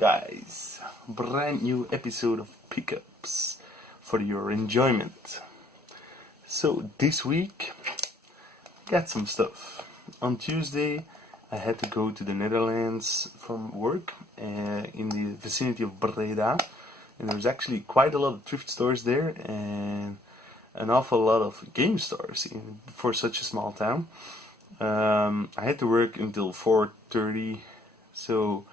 guys, brand new episode of Pickups for your enjoyment. So this week, got some stuff. On Tuesday, I had to go to the Netherlands from work in the vicinity of Breda, and there was actually quite a lot of thrift stores there and an awful lot of game stores for such a small town. I had to work until 4:30, so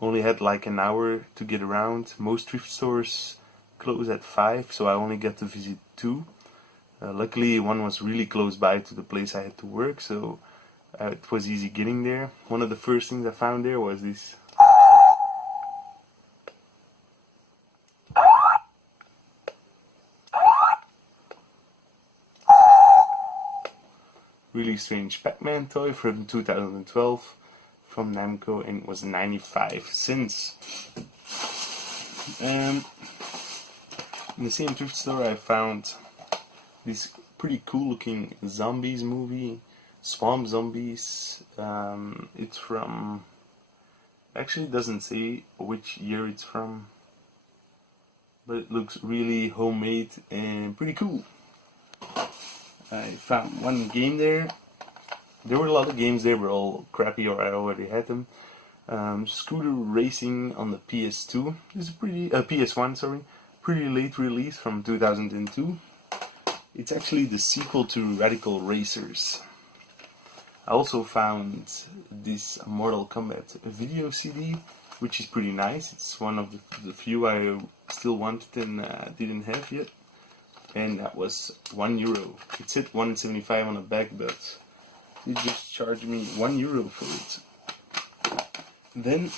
only had like an hour to get around. Most thrift stores close at 5, so I only got to visit 2. Luckily, one was really close by to the place I had to work, so it was easy getting there. One of the first things I found there was this really strange Pac-Man toy from 2012 from Namco, and it was 95 cents. In the same thrift store I found this pretty cool looking zombies movie, Swamp Zombies. It's from, actually it doesn't say which year it's from, but it looks really homemade and pretty cool. I found one game there. There were a lot of games there, but all crappy or I already had them. Scooter Racing on the PS2. This is pretty PS1, sorry. Pretty late release from 2002. It's actually the sequel to Radical Racers. I also found this Mortal Kombat video CD, which is pretty nice. It's one of the few I still wanted and didn't have yet. And that was €1. It said $1.75 on the back, but they just charged me €1 for it. Then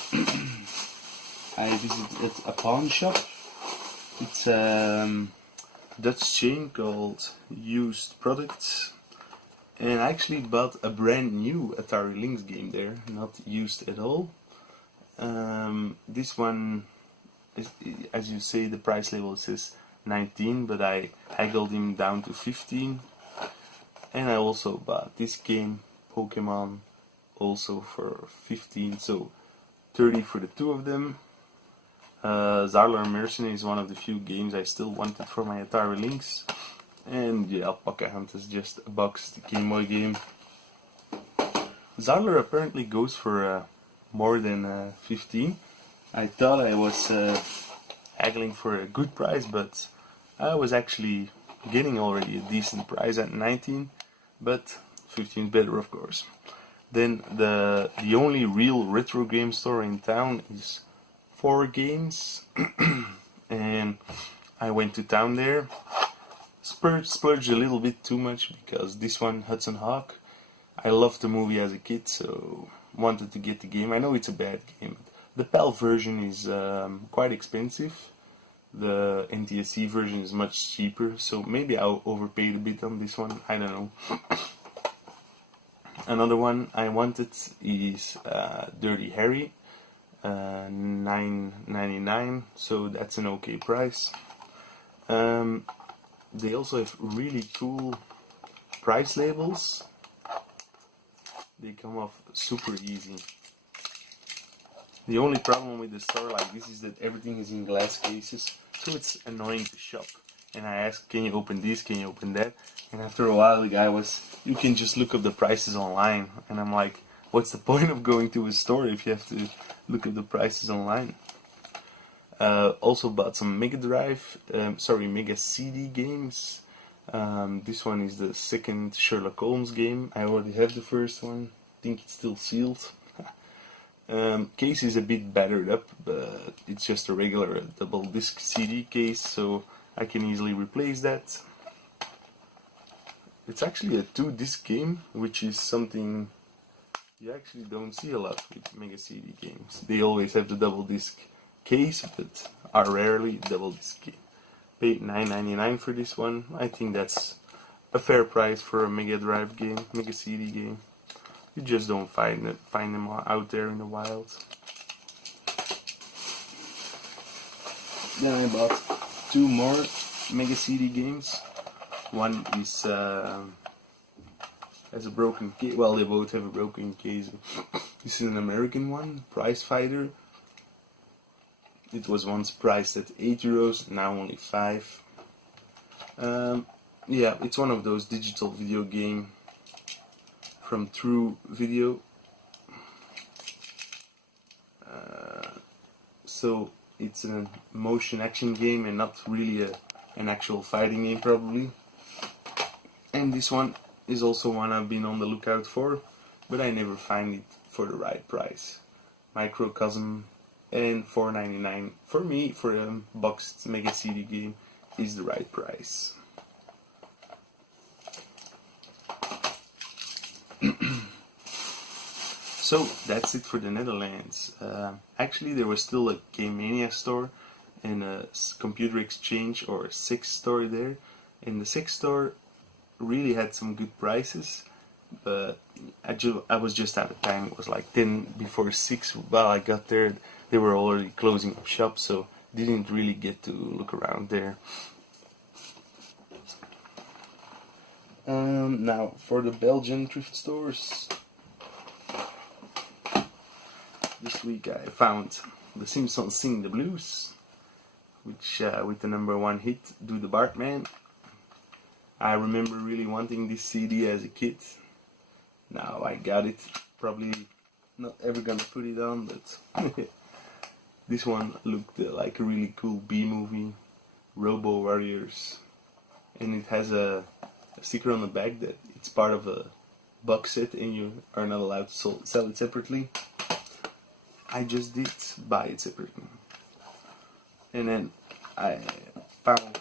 I visited a pawn shop. It's a Dutch chain called Used Products, and I actually bought a brand new Atari Lynx game there, not used at all. This one is, as you say, the price label says 19, but I haggled him down to 15. And I also bought this game, Pokemon, also for 15, so 30 for the two of them. Zarlar Mercenary is one of the few games I still wanted for my Atari Lynx. And yeah, Alpaca Hunt is just a boxed Game Boy game. Zarlar apparently goes for more than 15. I thought I was haggling for a good price, but I was actually getting already a decent price at 19, but 15 is better, of course. Then the only real retro game store in town is 4 Games, and I went to town there. Splurged a little bit too much because this one, Hudson Hawk, I loved the movie as a kid, so wanted to get the game. I know it's a bad game. The PAL version is quite expensive. The NTSC version is much cheaper, so maybe I overpaid a bit on this one, I don't know. Another one I wanted is Dirty Harry, $9.99, so that's an okay price. They also have really cool price labels. They come off super easy. The only problem with the store like this is that everything is in glass cases, so it's annoying to shop. And I asked, can you open this, can you open that? And after a while the guy was, you can just look up the prices online. And I'm like, what's the point of going to a store if you have to look up the prices online? Also bought some Mega CD games. This one is the second Sherlock Holmes game. I already have the first one. I think it's still sealed. Case is a bit battered up, but it's just a regular double disc CD case, so I can easily replace that. It's actually a 2-disc game, which is something you actually don't see a lot with Mega CD games. They always have the double disc case, but are rarely double disc game. Paid $9.99 for this one. I think that's a fair price for a Mega Drive game, Mega CD game. You just don't find them out there in the wild. Then I bought 2 more Mega CD games. One is has a broken case. Well, they both have a broken case. This is an American one, Prize Fighter. It was once priced at €8, now only 5. Yeah, it's one of those digital video game from True Video. So it's a motion action game and not really an actual fighting game probably. And this one is also one I've been on the lookout for, but I never find it for the right price. Microcosm and $4.99 for me for a boxed Mega CD game is the right price. So that's it for the Netherlands. Actually, there was still a Game Mania store and a Computer Exchange or a Six store there. And the Six store really had some good prices, but I was just out of time. It was like 10 before 6. While I got there, they were already closing up shop, so didn't really get to look around there. Now for the Belgian thrift stores. This week I found The Simpsons Sing the Blues, which with the #1 hit, Do the Bartman. I remember really wanting this CD as a kid. Now I got it. Probably not ever gonna put it on, but this one looked like a really cool B-movie, Robo Warriors, and it has a sticker on the back that it's part of a box set and you are not allowed to sell it separately. I just did buy it separately. And then I found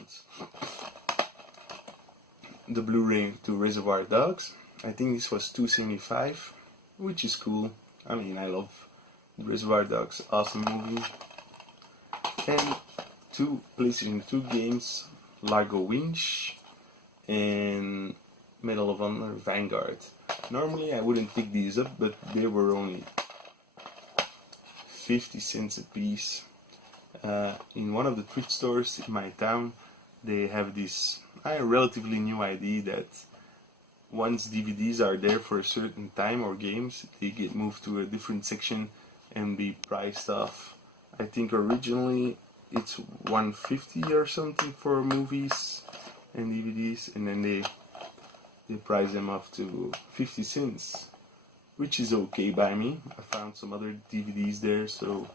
the Blu-ray to Reservoir Dogs. I think this was $2.75, which is cool. I mean, I love Reservoir Dogs, awesome movie. And 2 PlayStation 2 games, Largo Winch and Medal of Honor Vanguard. Normally I wouldn't pick these up, but they were only 50 cents a piece. In one of the thrift stores in my town, they have this relatively new idea that once DVDs are there for a certain time or games, they get moved to a different section and be priced off. I think originally it's $1.50 or something for movies and DVDs, and then they price them off to 50 cents. Which is okay by me. I found some other DVDs there, so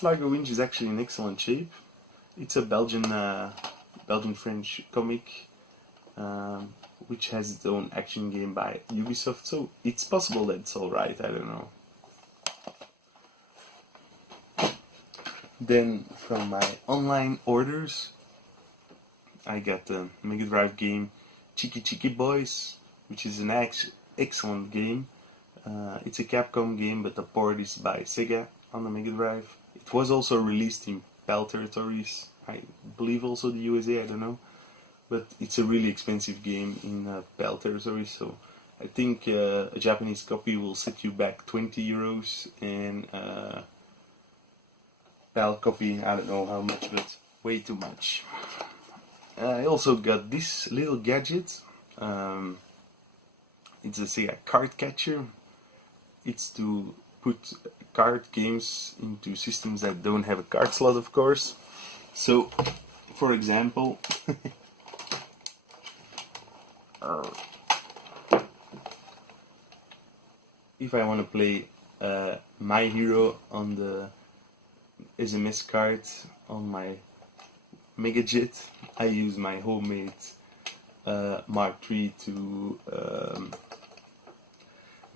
Largo Winch is actually in excellent shape. It's a Belgian-French comic, which has its own action game by Ubisoft, so it's possible that it's alright, I don't know. Then from my online orders, I got the Mega Drive game Cheeky Cheeky Boys, which is an excellent game. It's a Capcom game, but the port is by Sega on the Mega Drive. It was also released in PAL territories, I believe also the USA, I don't know. But it's a really expensive game in PAL territories, so I think a Japanese copy will set you back €20 and PAL copy, I don't know how much, but way too much. I also got this little gadget. It's a Sega card catcher. It's to put card games into systems that don't have a card slot, of course. So, for example, if I want to play My Hero on the SMS card on my Megajet, I use my homemade Mark III to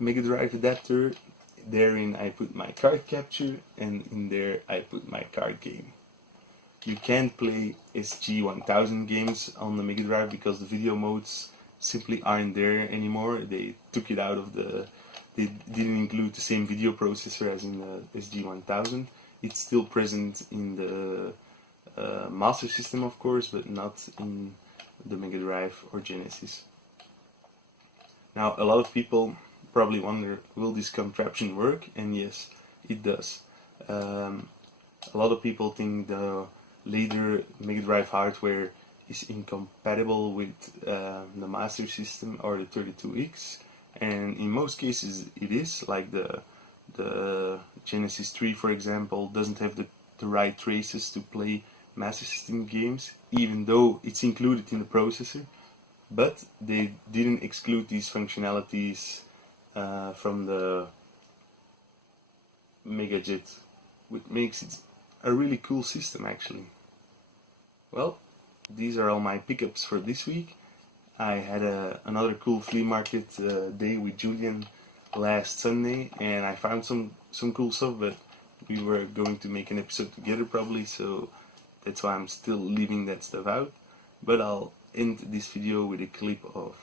Mega Drive adapter. Therein I put my card capture, and in there I put my card game. You can't play SG-1000 games on the Mega Drive because the video modes simply aren't there anymore. They took it out of they didn't include the same video processor as in the SG-1000. It's still present in the Master System, of course, but not in the Mega Drive or Genesis. Now, a lot of people probably wonder, will this contraption work? And yes, it does. A lot of people think the later Mega Drive hardware is incompatible with the Master System or the 32X, and in most cases it is. Like the Genesis 3, for example, doesn't have the the right traces to play Master System games, even though it's included in the processor, but they didn't exclude these functionalities from the MegaJet, which makes it a really cool system actually. Well, these are all my pickups for this week. I had another cool flea market day with Julian last Sunday, and I found some cool stuff, but we were going to make an episode together probably, so that's why I'm still leaving that stuff out. But I'll end this video with a clip of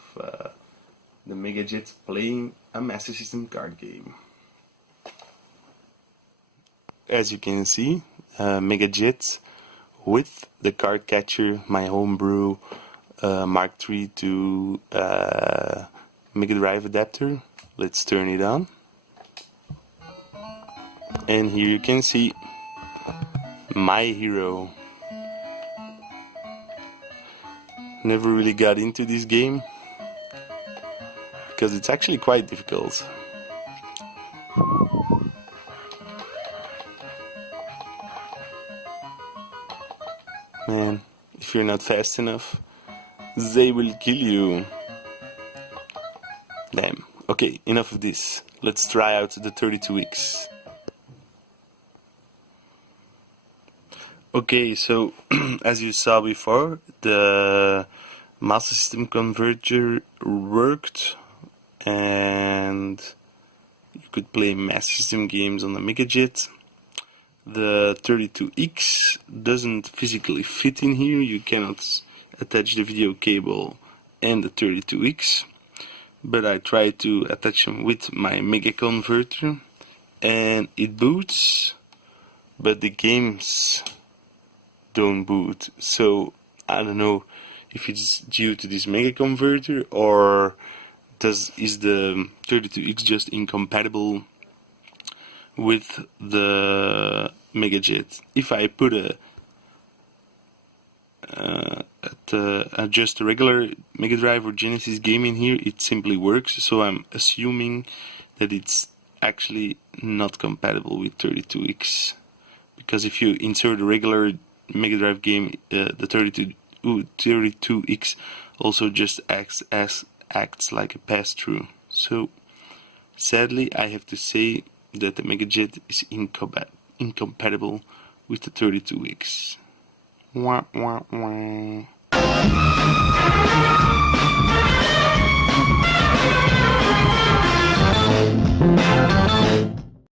the MegaJet playing a Master System card game. As you can see, MegaJet with the card catcher, my homebrew Mark III to Mega Drive adapter. Let's turn it on. And here you can see my hero. Never really got into this game because it's actually quite difficult. Man, if you're not fast enough, they will kill you. Damn. Okay, enough of this. Let's try out the 32X. Okay, so as you saw before, the Master System converter worked and you could play Master System games on the MegaJet. The 32X doesn't physically fit in here. You cannot attach the video cable and the 32X, but I tried to attach them with my Mega converter and it boots, but the games don't boot. So I don't know if it's due to this Mega converter or is the 32X just incompatible with the MegaJet. If I put just a regular Mega Drive or Genesis game in here, it simply works, so I'm assuming that it's actually not compatible with 32X, because if you insert a regular Mega Drive game, the 32X also just acts like a pass-through. So sadly I have to say that the MegaJet is incompatible with the 32X. Wah, wah, wah.